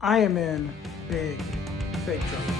I am in big fake trouble.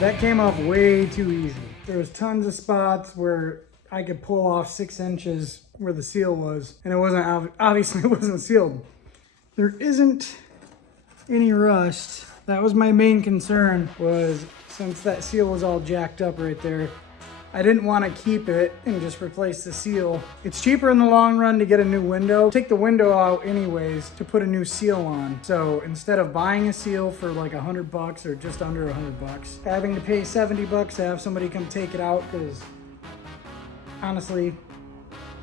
That came off way too easy. There was tons of spots where I could pull off 6 inches where the seal was, and it wasn't, obviously it wasn't sealed. There isn't any rust. That was my main concern, was since that seal was all jacked up right there, I didn't want to keep it and just replace the seal. It's cheaper in the long run to get a new window. Take the window out anyways to put a new seal on. So instead of buying a seal for like $100 or just under $100, having to pay $70 to have somebody come take it out, because honestly,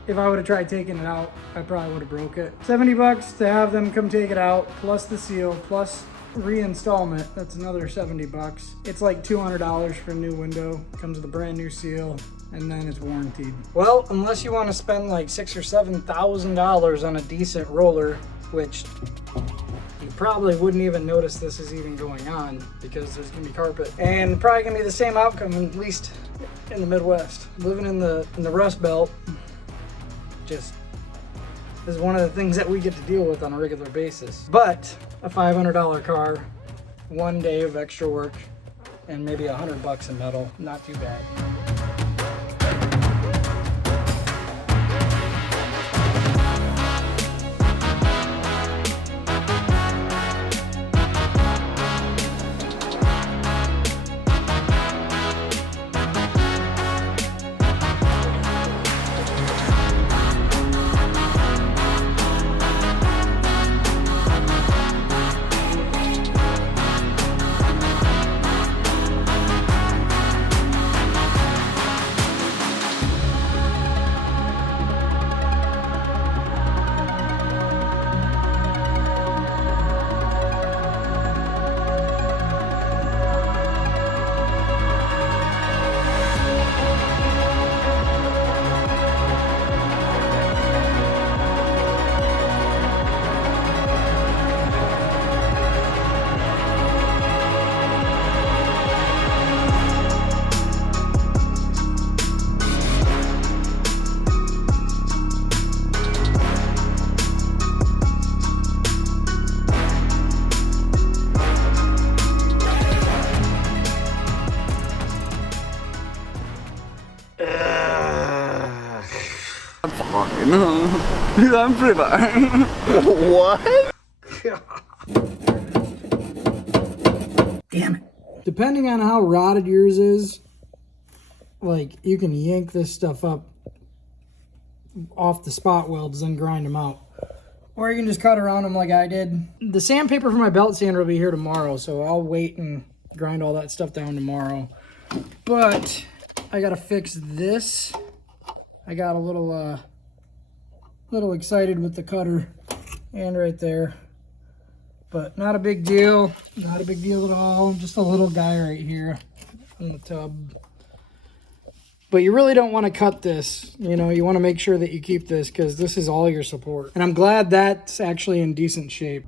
if I would have tried taking it out, I probably would have broke it. $70 to have them come take it out, plus the seal, plus reinstallment, that's another $70. It's like $200 for a new window. Comes with a brand new seal, and then it's warranted. Well, unless you want to spend like $6,000 or $7,000 on a decent roller, which you probably wouldn't even notice this is even going on because there's gonna be carpet, and probably gonna be the same outcome, at least in the Midwest. Living in the Rust Belt, just is one of the things that we get to deal with on a regular basis. But a $500 car, 1 day of extra work, and maybe $100 in metal, not too bad. I'm pretty bad. What? Damn it. Depending on how rotted yours is, like, you can yank this stuff up off the spot welds and grind them out. Or you can just cut around them like I did. The sandpaper for my belt sander will be here tomorrow, so I'll wait and grind all that stuff down tomorrow. But I gotta fix this. I got a little excited with the cutter and right there, but not a big deal. Not a big deal at all. Just a little guy right here in the tub. But you really don't want to cut this. You know, you want to make sure that you keep this because this is all your support. And I'm glad that's actually in decent shape.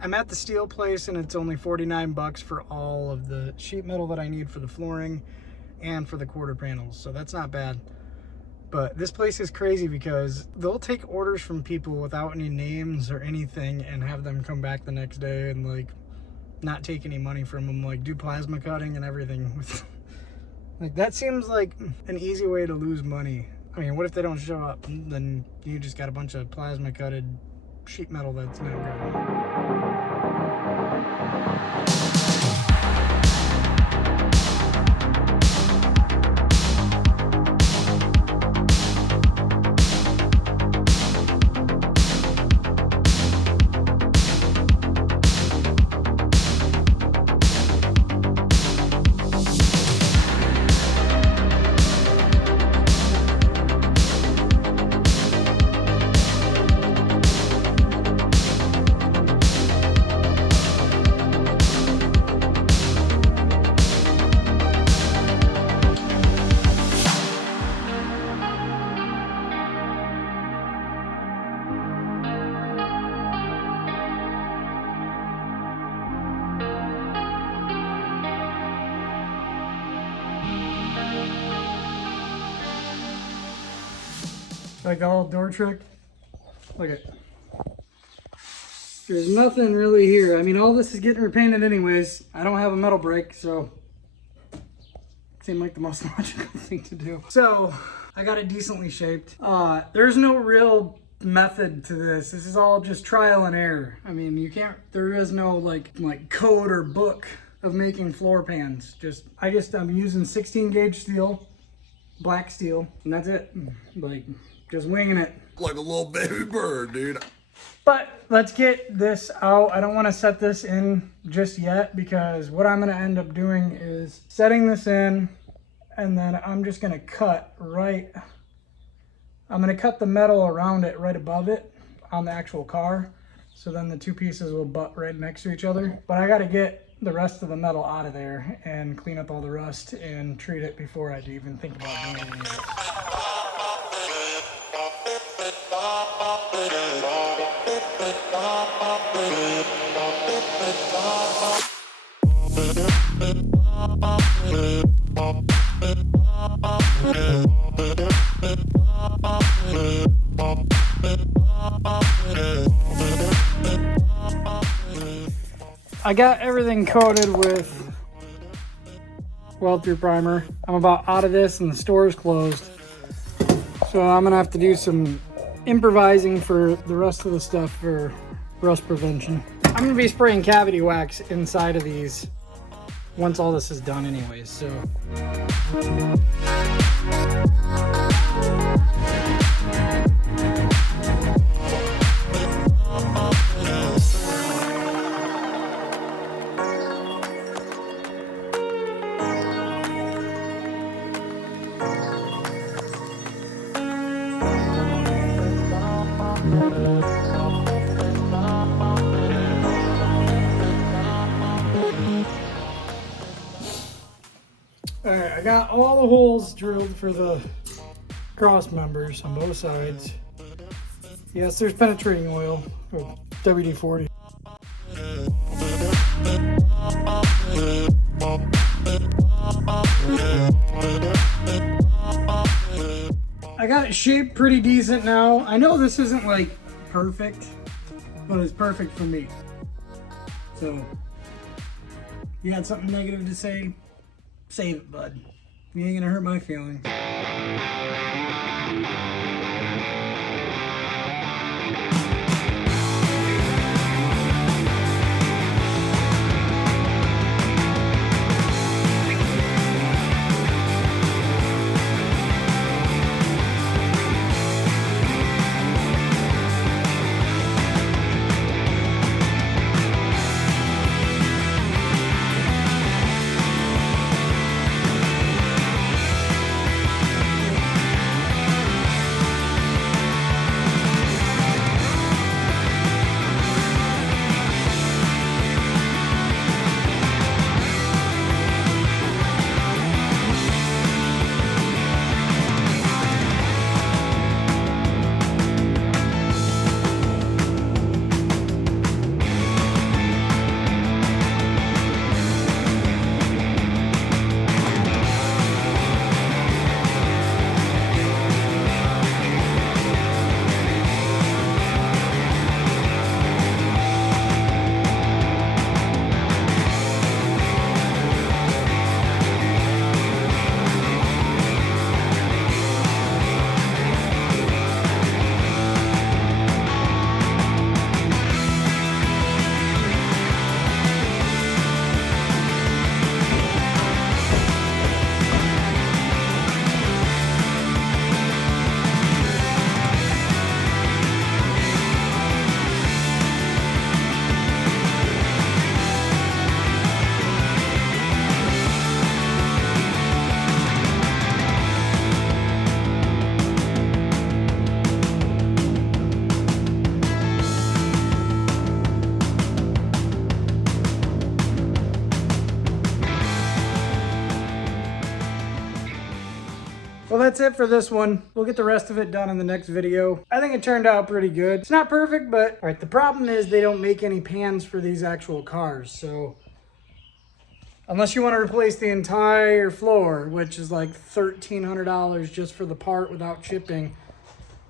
I'm at the steel place and it's only $49 for all of the sheet metal that I need for the flooring and for the quarter panels, so that's not bad. But this place is crazy because they'll take orders from people without any names or anything and have them come back the next day and like not take any money from them, like do plasma cutting and everything. Like, that seems like an easy way to lose money. I mean, what if they don't show up? Then you just got a bunch of plasma cutted sheet metal that's not good. Like the old door trick. Look at. There's nothing really here. I mean, all this is getting repainted anyways. I don't have a metal brake, so it seemed like the most logical thing to do. So I got it decently shaped. There's no real method to this. This is all just trial and error. I mean, there is no like code or book of making floor pans. I'm using 16 gauge steel, black steel, and that's it. Like, just winging it. Like a little baby bird, dude. But let's get this out. I don't want to set this in just yet because what I'm going to end up doing is setting this in, and then I'm just going to cut I'm going to cut the metal around it right above it on the actual car. So then the two pieces will butt right next to each other. But I got to get the rest of the metal out of there and clean up all the rust and treat it before I even think about doing any of it. I got everything coated with weld-through primer. I'm about out of this and the store is closed. So I'm gonna have to do some improvising for the rest of the stuff for rust prevention. I'm gonna be spraying cavity wax inside of these once all this is done anyways, so. Alright, I got all the holes drilled for the cross members on both sides. Yes, there's penetrating oil, or WD-40. I got it shaped pretty decent now. I know this isn't like perfect, but it's perfect for me. So, you had something negative to say? Save it, bud. You ain't gonna hurt my feelings. Well, that's it for this one. We'll get the rest of it done in the next video. I think it turned out pretty good. It's not perfect, but all right, the problem is they don't make any pans for these actual cars. So unless you want to replace the entire floor, which is like $1,300 just for the part without shipping,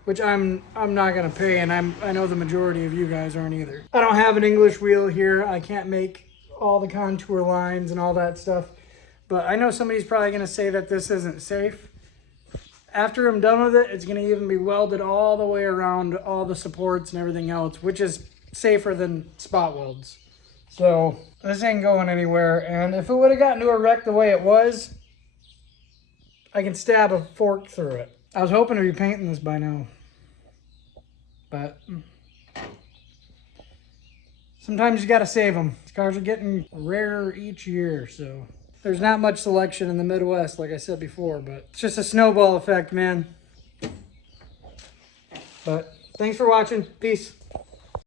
which I'm not gonna pay, and I know the majority of you guys aren't either. I don't have an English wheel here. I can't make all the contour lines and all that stuff, but I know somebody's probably gonna say that this isn't safe. After I'm done with it, it's gonna even be welded all the way around all the supports and everything else, which is safer than spot welds. So this ain't going anywhere, and if it would have gotten to a wreck the way it was, I can stab a fork through it. I was hoping to be painting this by now, but sometimes you gotta save them. These cars are getting rarer each year, so there's not much selection in the Midwest, like I said before, but it's just a snowball effect, man. But thanks for watching. Peace.